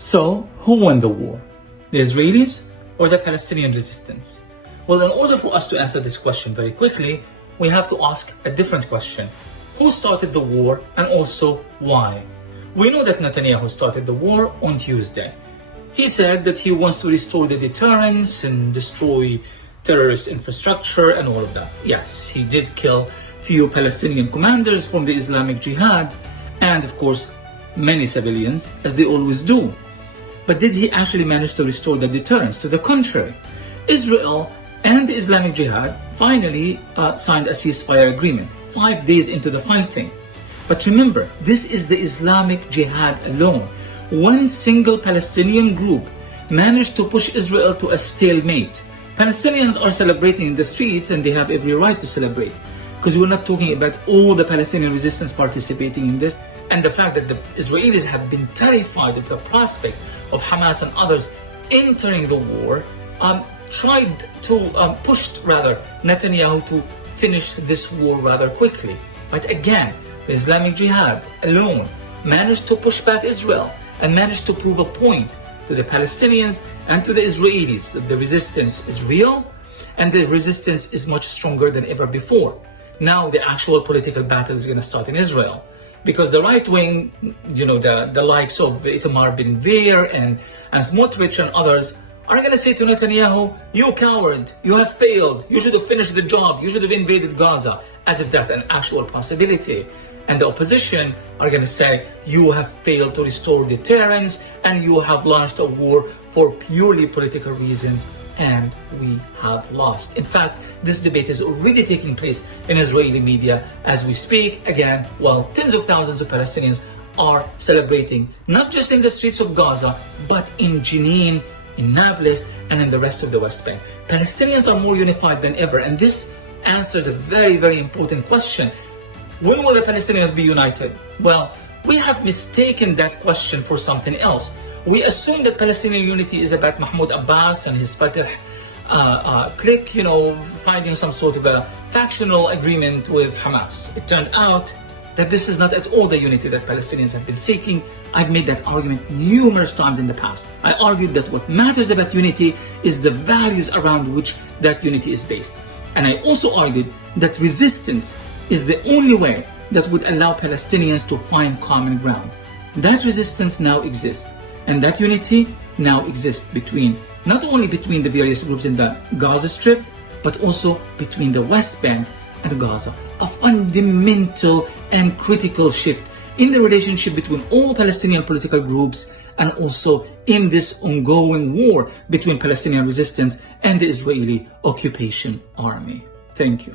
So, who won the war? The Israelis or the Palestinian resistance? Well, in order for us to answer this question very quickly, we have to ask a different question. Who started the war and also why? We know that Netanyahu started the war on Tuesday. He said that he wants to restore the deterrence and destroy terrorist infrastructure and all of that. Yes, he did kill few Palestinian commanders from the Islamic Jihad and of course many civilians, as they always do. But did he actually manage to restore the deterrence? To the contrary, Israel and the Islamic Jihad finally signed a ceasefire agreement 5 days into the fighting. But remember, this is the Islamic Jihad alone. One single Palestinian group managed to push Israel to a stalemate. Palestinians are celebrating in the streets and they have every right to celebrate, because we're not talking about all the Palestinian resistance participating in this, and the fact that the Israelis have been terrified of the prospect of Hamas and others entering the war, pushed Netanyahu to finish this war rather quickly. But again, the Islamic Jihad alone managed to push back Israel and managed to prove a point to the Palestinians and to the Israelis that the resistance is real and the resistance is much stronger than ever before. Now the actual political battle is going to start in Israel, because the right wing, the likes of Itamar Ben-Gvir and Smotrich and others are going to say to Netanyahu, "You coward, you have failed, you should have finished the job, you should have invaded Gaza," as if that's an actual possibility. And the opposition are going to say, "You have failed to restore deterrence and you have launched a war for purely political reasons and we have lost." In fact, this debate is already taking place in Israeli media as we speak. Again, while tens of thousands of Palestinians are celebrating, not just in the streets of Gaza, but in Jenin, in Nablus, and in the rest of the West Bank. Palestinians are more unified than ever, and this answers a very, very important question. When will the Palestinians be united? Well, we have mistaken that question for something else. We assume that Palestinian unity is about Mahmoud Abbas and his Fatah clique, finding some sort of a factional agreement with Hamas. It turned out that this is not at all the unity that Palestinians have been seeking. I've made that argument numerous times in the past. I argued that what matters about unity is the values around which that unity is based. And I also argued that resistance is the only way that would allow Palestinians to find common ground. That resistance now exists, and that unity now exists not only between the various groups in the Gaza Strip, but also between the West Bank and Gaza. A fundamental and critical shift in the relationship between all Palestinian political groups and also in this ongoing war between Palestinian resistance and the Israeli occupation army. Thank you.